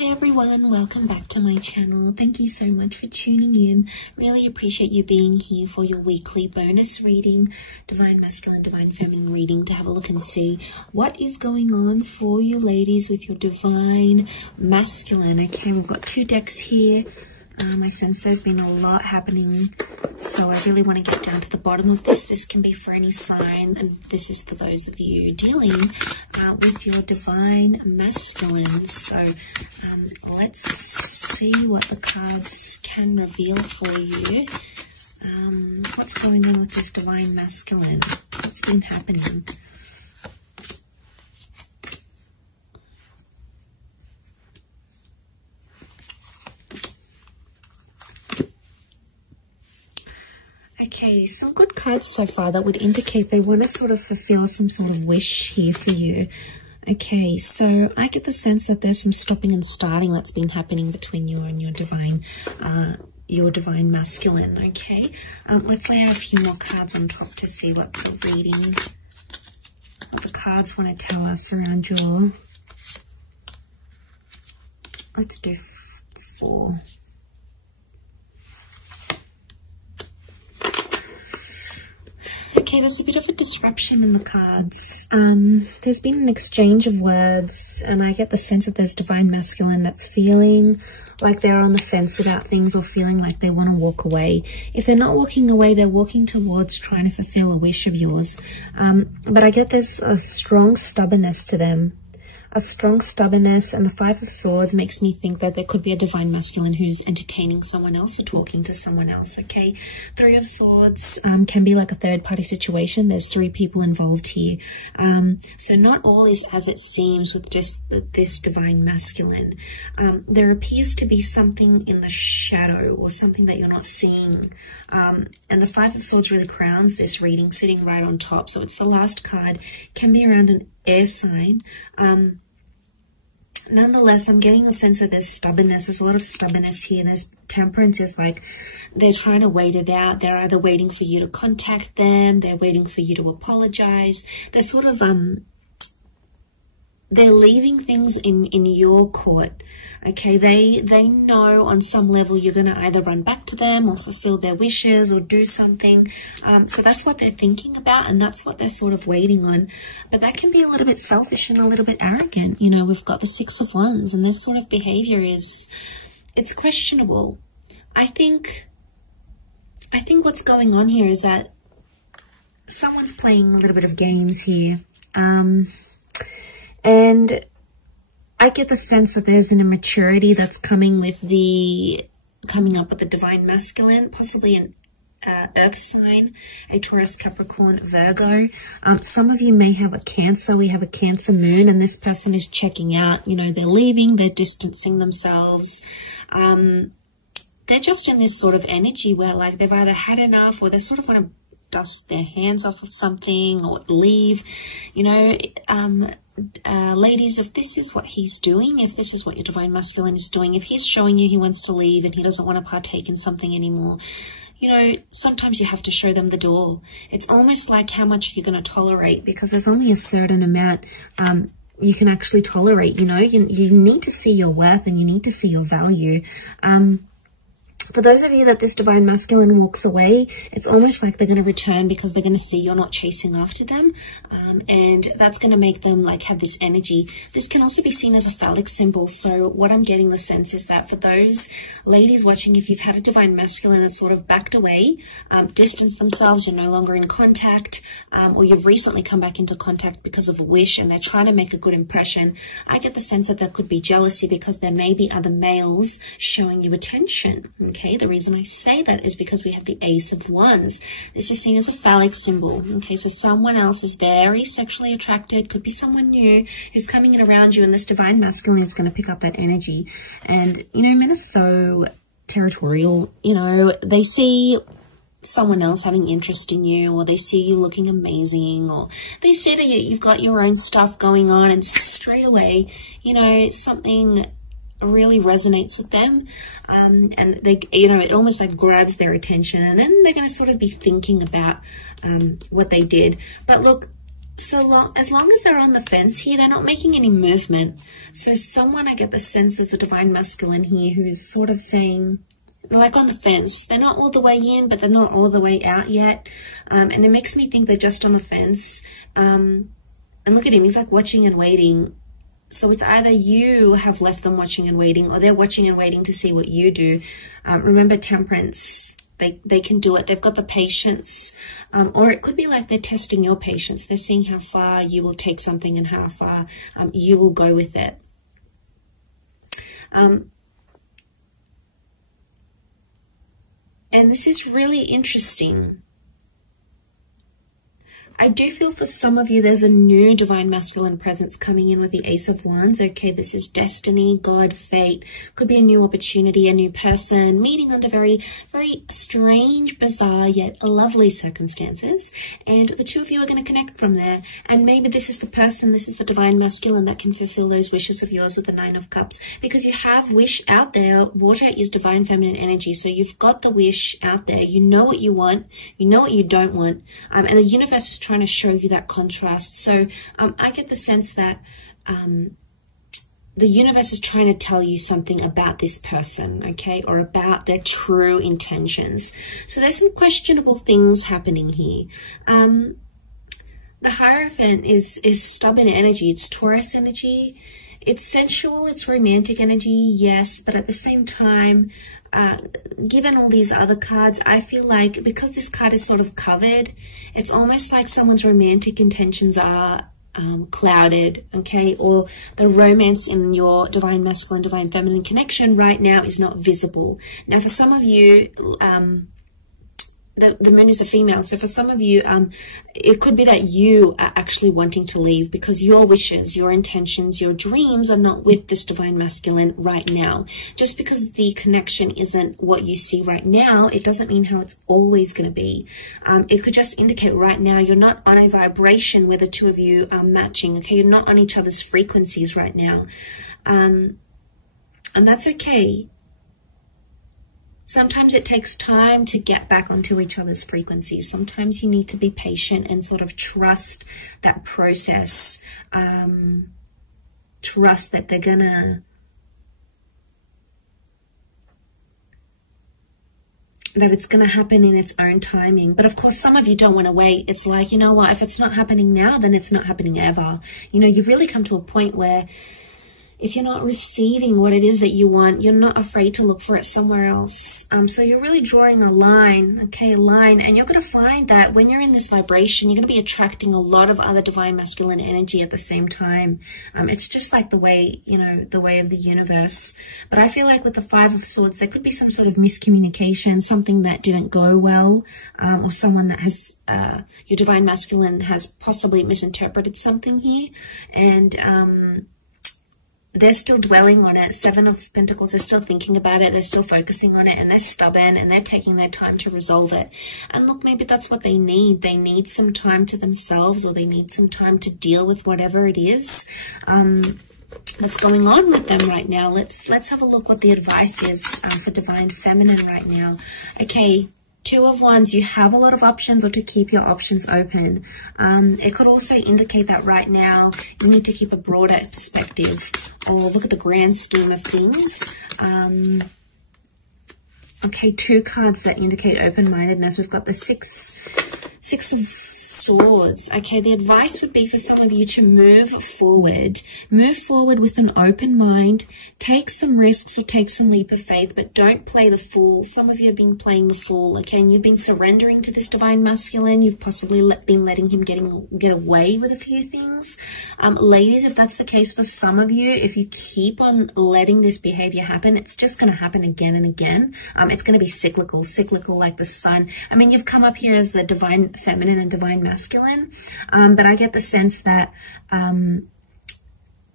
Hi everyone, welcome back to my channel. Thank you so much for tuning in. Really appreciate you being here for your weekly bonus reading, Divine Masculine, Divine Feminine reading, to have a look and see what is going on for you ladies with your Divine Masculine. Okay, we've got two decks here. I sense there's been a lot happening, so I really want to get down to the bottom of this. This can be for any sign, and this is for those of you dealing with your Divine Masculine. So let's see what the cards can reveal for you. What's going on with this Divine Masculine? What's been happening? Okay, some good cards so far that would indicate they want to sort of fulfill some sort of wish here for you. Okay, so I get the sense that there's some stopping and starting that's been happening between you and your Divine Masculine. Okay, let's lay out a few more cards on top to see what the reading, what the cards want to tell us around your. Let's do 4. Okay, there's a bit of a disruption in the cards. There's been an exchange of words, and I get the sense that there's Divine Masculine that's feeling like they're on the fence about things, or feeling like they want to walk away. If they're not walking away, they're walking towards trying to fulfill a wish of yours. But I get there's a strong stubbornness to them. A strong stubbornness, and the 5 of Swords makes me think that there could be a Divine Masculine who's entertaining someone else or talking to someone else, okay? 3 of Swords can be like a third-party situation. There's 3 people involved here. So not all is as it seems with just this Divine Masculine. There appears to be something in the shadow, or something that you're not seeing. And the 5 of Swords really crowns this reading, sitting right on top. So it's the last card. Can be around an air sign. Nonetheless, I'm getting a sense that there's stubbornness. There's a lot of stubbornness here. There's Temperance is like they're trying to wait it out. They're either waiting for you to contact them, they're waiting for you to apologize. They're sort of they're leaving things in your court. Okay, they know on some level you're going to either run back to them or fulfill their wishes or do something. So that's what they're thinking about, and that's what they're sort of waiting on. But that can be a little bit selfish and a little bit arrogant. You know, we've got the 6 of Wands, and this sort of behavior it's questionable. I think what's going on here is that someone's playing a little bit of games here. And I get the sense that there's an immaturity that's coming up with the Divine Masculine, possibly an earth sign, a Taurus, Capricorn, Virgo. Some of you may have a Cancer. We have a Cancer moon, and this person is checking out. You know, they're leaving, they're distancing themselves. They're just in this sort of energy where like they've either had enough, or they sort of want to dust their hands off of something or leave. You know, ladies, if this is what he's doing, if this is what your Divine Masculine is doing, if he's showing you he wants to leave and he doesn't want to partake in something anymore, you know, sometimes you have to show them the door. It's almost like how much you're going to tolerate, because there's only a certain amount you can actually tolerate. You know, you need to see your worth, and you need to see your value. For those of you that this Divine Masculine walks away, it's almost like they're going to return because they're going to see you're not chasing after them. And that's going to make them like have this energy. This can also be seen as a phallic symbol. So what I'm getting the sense is that for those ladies watching, if you've had a Divine Masculine that's sort of backed away, distanced themselves, you're no longer in contact, or you've recently come back into contact because of a wish and they're trying to make a good impression, I get the sense that there could be jealousy because there may be other males showing you attention. Okay, the reason I say that is because we have the Ace of Wands. This is seen as a phallic symbol. Okay, so someone else is very sexually attracted, could be someone new who's coming in around you, and this Divine Masculine is going to pick up that energy. And, you know, men are so territorial. You know, they see someone else having interest in you, or they see you looking amazing, or they see that you've got your own stuff going on, and straight away, you know, something really resonates with them, and they, you know, it almost like grabs their attention, and then they're going to sort of be thinking about what they did. But look, as long as they're on the fence here, they're not making any movement. So someone, I get the sense, is a divine masculine here who is sort of saying, like on the fence. They're not all the way in, but they're not all the way out yet. And it makes me think they're just on the fence. And look at him, he's like watching and waiting. So it's either you have left them watching and waiting, or they're watching and waiting to see what you do. Remember, temperance, they can do it. They've got the patience. Or it could be like they're testing your patience. They're seeing how far you will take something and how far you will go with it. And this is really interesting. I do feel for some of you there's a new divine masculine presence coming in with the Ace of Wands. Okay, this is destiny, God, fate. Could be a new opportunity, a new person, meeting under very, very strange, bizarre, yet lovely circumstances. And the two of you are going to connect from there. And maybe this is the person, this is the divine masculine that can fulfill those wishes of yours with the Nine of Cups. Because you have wish out there. Water is divine feminine energy. So you've got the wish out there. You know what you want. You know what you don't want. And the universe is trying to show you that contrast. So I get the sense that the universe is trying to tell you something about this person, okay, or about their true intentions. So there's some questionable things happening here. The Hierophant is stubborn energy. It's Taurus energy. It's sensual. It's romantic energy, yes, but at the same time, given all these other cards, I feel like because this card is sort of covered, it's almost like someone's romantic intentions are clouded, okay, or the romance in your divine masculine, divine feminine connection right now is not visible. Now, for some of you, the moon is a female, so for some of you, it could be that you are actually wanting to leave because your wishes, your intentions, your dreams are not with this divine masculine right now. Just because the connection isn't what you see right now, it doesn't mean how it's always going to be. It could just indicate right now you're not on a vibration where the two of you are matching, okay? You're not on each other's frequencies right now. And that's okay. Sometimes it takes time to get back onto each other's frequencies. Sometimes you need to be patient and sort of trust that process. Trust that they're gonna, that it's gonna happen in its own timing. But of course, some of you don't want to wait. It's like, you know what, if it's not happening now, then it's not happening ever. You know, you've really come to a point where if you're not receiving what it is that you want, you're not afraid to look for it somewhere else. So you're really drawing a line, okay, a line. And you're going to find that when you're in this vibration, you're going to be attracting a lot of other divine masculine energy at the same time. It's just like the way, you know, the way of the universe. But I feel like with the Five of Swords, there could be some sort of miscommunication, something that didn't go well, or someone that has, your divine masculine has possibly misinterpreted something here. And, they're still dwelling on it. Seven of Pentacles, they're still thinking about it. They're still focusing on it, and they're stubborn, and they're taking their time to resolve it. And look, maybe that's what they need. They need some time to themselves, or they need some time to deal with whatever it is that's going on with them right now. Let's have a look what the advice is for divine feminine right now. Okay. Two of Wands, you have a lot of options, or to keep your options open. It could also indicate that right now you need to keep a broader perspective, or look at the grand scheme of things. Okay, two cards that indicate open-mindedness. We've got the Six of Swords. Okay, the advice would be for some of you to move forward. Move forward with an open mind. Take some risks or take some leap of faith, but don't play the fool. Some of you have been playing the fool, okay, and you've been surrendering to this divine masculine. You've possibly been letting him get away with a few things. Ladies, if that's the case for some of you, if you keep on letting this behavior happen, it's just going to happen again and again. It's going to be cyclical like the sun. I mean, you've come up here as the divine feminine and divine masculine, but I get the sense that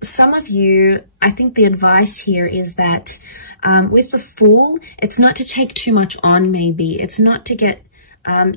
some of you, I think the advice here is that with the Fool, it's not to take too much on, maybe. It's not to get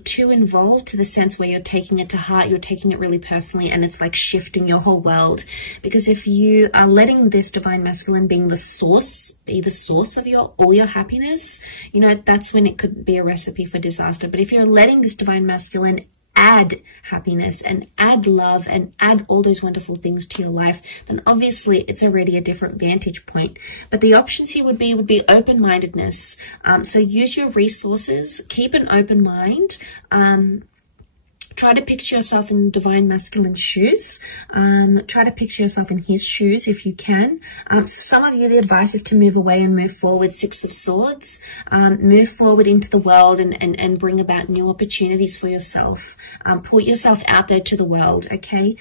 too involved, to the sense where you're taking it to heart, you're taking it really personally, and it's like shifting your whole world. Because if you are letting this divine masculine be the source of all your happiness, you know, that's when it could be a recipe for disaster. But if you're letting this divine masculine add happiness and add love and add all those wonderful things to your life, then obviously it's already a different vantage point. But the options here would be open-mindedness. So use your resources, keep an open mind. Try to picture yourself in divine masculine shoes. Try to picture yourself in his shoes if you can. So some of you, the advice is to move away and move forward. Six of Swords. Move forward into the world and bring about new opportunities for yourself. Put yourself out there to the world, okay?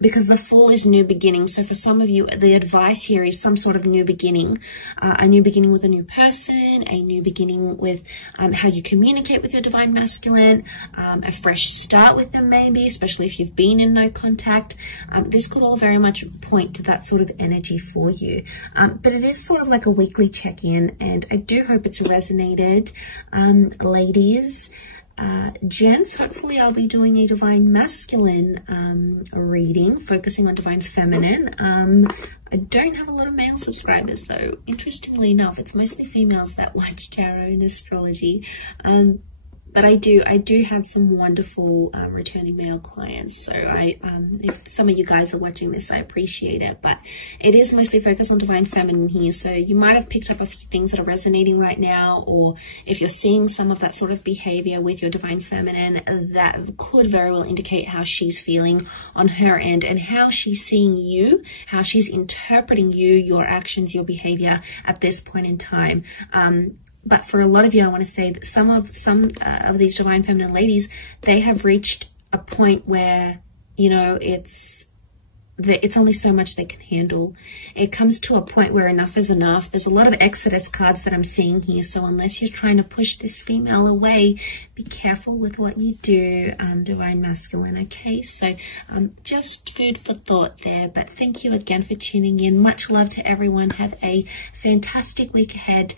Because the Fool is new beginning. So for some of you, the advice here is some sort of new beginning. A new beginning with a new person, a new beginning with how you communicate with your divine masculine, a fresh start with them maybe, especially if you've been in no contact. This could all very much point to that sort of energy for you. But it is sort of like a weekly check-in, and I do hope it's resonated, ladies. Gents, hopefully I'll be doing a divine masculine reading, focusing on divine feminine. I don't have a lot of male subscribers though. Interestingly enough, it's mostly females that watch tarot and astrology. But I do have some wonderful returning male clients. So if some of you guys are watching this, I appreciate it. But it is mostly focused on divine feminine here. So you might have picked up a few things that are resonating right now, or if you're seeing some of that sort of behavior with your divine feminine, that could very well indicate how she's feeling on her end and how she's seeing you, how she's interpreting you, your actions, your behavior at this point in time. But for a lot of you, I want to say that some of these divine feminine ladies, they have reached a point where, you know, it's only so much they can handle. It comes to a point where enough is enough. There's a lot of Exodus cards that I'm seeing here. So unless you're trying to push this female away, be careful with what you do, divine masculine, okay? So just food for thought there. But thank you again for tuning in. Much love to everyone. Have a fantastic week ahead.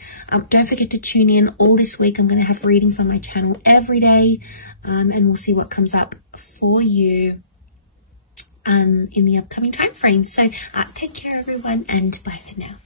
Don't forget to tune in all this week. I'm going to have readings on my channel every day, and we'll see what comes up for you in the upcoming time frame. So take care everyone, and bye for now.